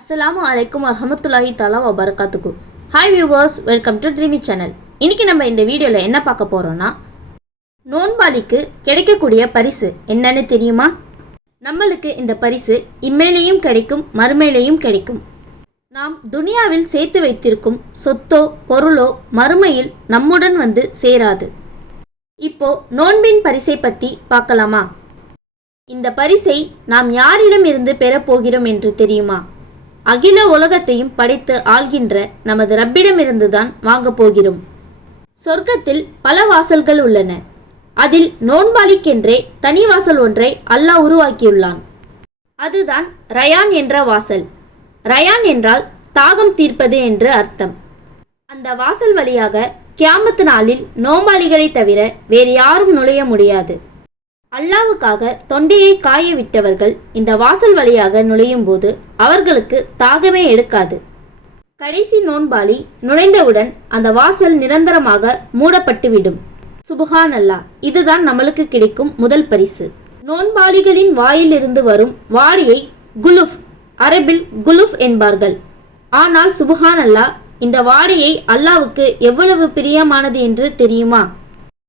அஸ்ஸலாமு அலைக்கும் வரஹமத்துல்லாஹி தஆலா வபரகாத்துஹு. Hi viewers, welcome to Dreame channel. இன்றைக்கி நம்ம இந்த வீடியோவில் என்ன பார்க்க போகிறோன்னா, நோன்பாளிக்கு கிடைக்கக்கூடிய பரிசு என்னன்னு தெரியுமா? நம்மளுக்கு இந்த பரிசு இம்மையிலையும் கிடைக்கும், மறுமையிலையும் கிடைக்கும். நாம் துனியாவில் சேர்த்து வைத்திருக்கும் சொத்தோ பொருளோ மறுமையில் நம்முடன் வந்து சேராது. இப்போ நோன்பின் பரிசை பற்றி பார்க்கலாமா? இந்த பரிசை நாம் யாரிடம் இருந்து பெறப்போகிறோம் என்று தெரியுமா? அகில உலகத்தையும் படைத்து ஆள்கின்ற நமது ரப்பிடமிருந்து தான் வாங்கப் போகிறோம். சொர்க்கத்தில் பல வாசல்கள் உள்ளன. அதில் நோன்பாளிக்கென்றே தனி வாசல் ஒன்றை அல்லாஹ் உருவாக்கியுள்ளான். அதுதான் ரயான் என்ற வாசல். ரயான் என்றால் தாகம் தீர்ப்பது என்று அர்த்தம். அந்த வாசல் வழியாக கியாமத் நாளில் நோன்பாளிகளை தவிர வேறு யாரும் நுழைய முடியாது. அல்லாவுக்காக தொண்டையை காய விட்டவர்கள் இந்த வாசல் வழியாக நுழையும் போது அவர்களுக்கு தாகமே எடுக்காது. கடைசி நோன்பாளி நுழைந்தவுடன் அந்த வாசல் நிரந்தரமாக மூடப்பட்டுவிடும். சுபஹான் அல்லாஹ். இதுதான் நம்மளுக்கு கிடைக்கும் முதல் பரிசு. நோன்பாளிகளின் வாயிலிருந்து வரும் வாடையை குலுஃப், அரபில் குலுஃப் என்பார்கள். ஆனால் சுபஹான் அல்லாஹ், இந்த வாடையை அல்லாவுக்கு எவ்வளவு பிரியமானது என்று தெரியுமா?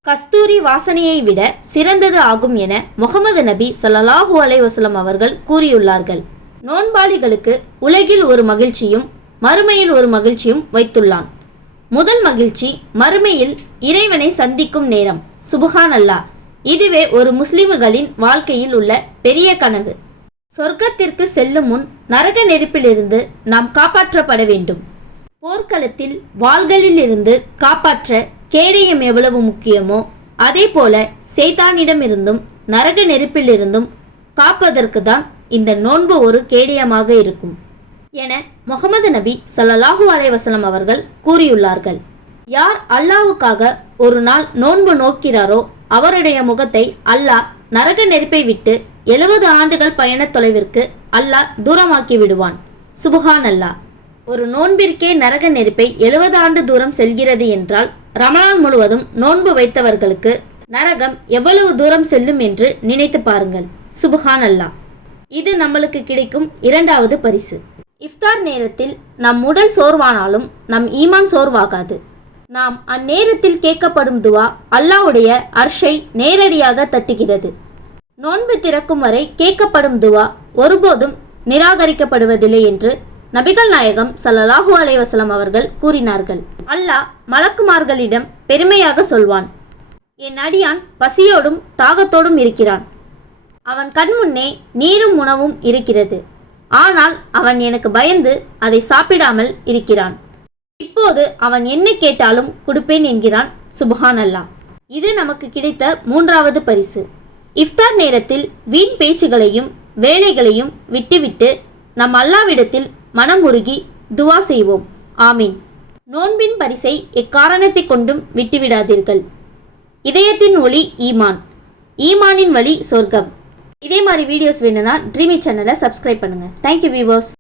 கஸ்தூரி வாசனையை விட சிறந்தது ஆகும் என முகமது நபி ஸல்லல்லாஹு அலைஹி வஸல்லம் அவர்கள் கூறியுள்ளார்கள். நோன்பாளிகளுக்கு உலகில் ஒரு மகிழ்ச்சியும் மறுமையில் ஒரு மகிழ்ச்சியும் வைத்துள்ளான். முதல் மகிழ்ச்சி மறுமையில் இறைவனை சந்திக்கும் நேரம். சுபஹான் அல்லாஹ். இதுவே ஒரு முஸ்லிம்களின் வாழ்க்கையில் உள்ள பெரிய கனவு. சொர்க்கத்திற்கு செல்லும் முன் நரக நெருப்பிலிருந்து நாம் காப்பாற்றப்பட வேண்டும். போர்க்களத்தில் வாள்களிலிருந்து காப்பாற்ற கேடயம் எவ்வளவு முக்கியமோ அதே போல சைத்தானிடமிருந்தும் நரக நெருப்பிலிருந்தும் காப்பதற்கு தான் இந்த நோன்பு ஒரு கேடயமாக இருக்கும் என முகமது நபி ஸல்லல்லாஹு அலைஹி வஸல்லம் அவர்கள் கூறியுள்ளார்கள். யார் அல்லாஹ்வுக்காக ஒரு நாள் நோன்பு நோக்கிறாரோ அவருடைய முகத்தை அல்லாஹ் நரக நெருப்பை விட்டு 70 ஆண்டுகள் பயண தொலைவிற்கு அல்லாஹ் தூரமாக்கி விடுவான். சுபஹான் அல்லாஹ். ஒரு நோன்பிற்கே நரக நெருப்பை 70 ஆண்டு தூரம் செல்கிறது என்றால் ரமலான் முழுவதும் நோன்பு வைத்தவர்களுக்கு நரகம் எவ்வளவு தூரம் செல்லும் என்று நினைத்து பாருங்கள். சுபஹான் அல்லாஹ். இது நம்மளுக்கு கிடைக்கும் இரண்டாவது பரிசு. இஃப்தார் நேரத்தில் நம் உடல் சோர்வானாலும் நம் ஈமான் சோர்வாகாது. நாம் அந்நேரத்தில் கேட்கப்படும் துவா அல்லாஹ்வுடைய அர்ஷை நேரடியாக தட்டுகிறது. நோன்பு திறக்கும் வரை கேட்கப்படும் துவா ஒருபோதும் நிராகரிக்கப்படுவதில்லை என்று நபிகள் நாயகம் ஸல்லல்லாஹு அலைஹி வஸல்லம் அவர்கள் கூறினார்கள். அல்லாஹ் மலக்குமார்களிடம் பெருமையாக சொல்வான், என் அடியான் பசியோடும் தாகத்தோடும் இருக்கிறான். அவன் கண்முன்னே நீரும் உணவும் இருக்கிறது. ஆனால் அவன் எனக்கு பயந்து அதை சாப்பிடாமல் இருக்கிறான். இப்போது அவன் என்ன கேட்டாலும் கொடுப்பேன் என்கிறான். சுபஹான் அல்லாஹ். இது நமக்கு கிடைத்த மூன்றாவது பரிசு. இஃப்தார் நேரத்தில் வீண் பேச்சுகளையும் வேலைகளையும் விட்டுவிட்டு நம் அல்லாவிடத்தில் மனமுருகி துவா செய்வோம். ஆமீன். நோன்பின் பரிசை எக்காரணத்தை கொண்டும் விட்டுவிடாதீர்கள். இதயத்தின் ஒளி ஈமான், ஈமானின் வழி சொர்க்கம். இதே மாதிரி வீடியோஸ் வேணும்னா ட்ரீமி சேனலை சப்ஸ்கிரைப் பண்ணுங்கள். Thank you viewers.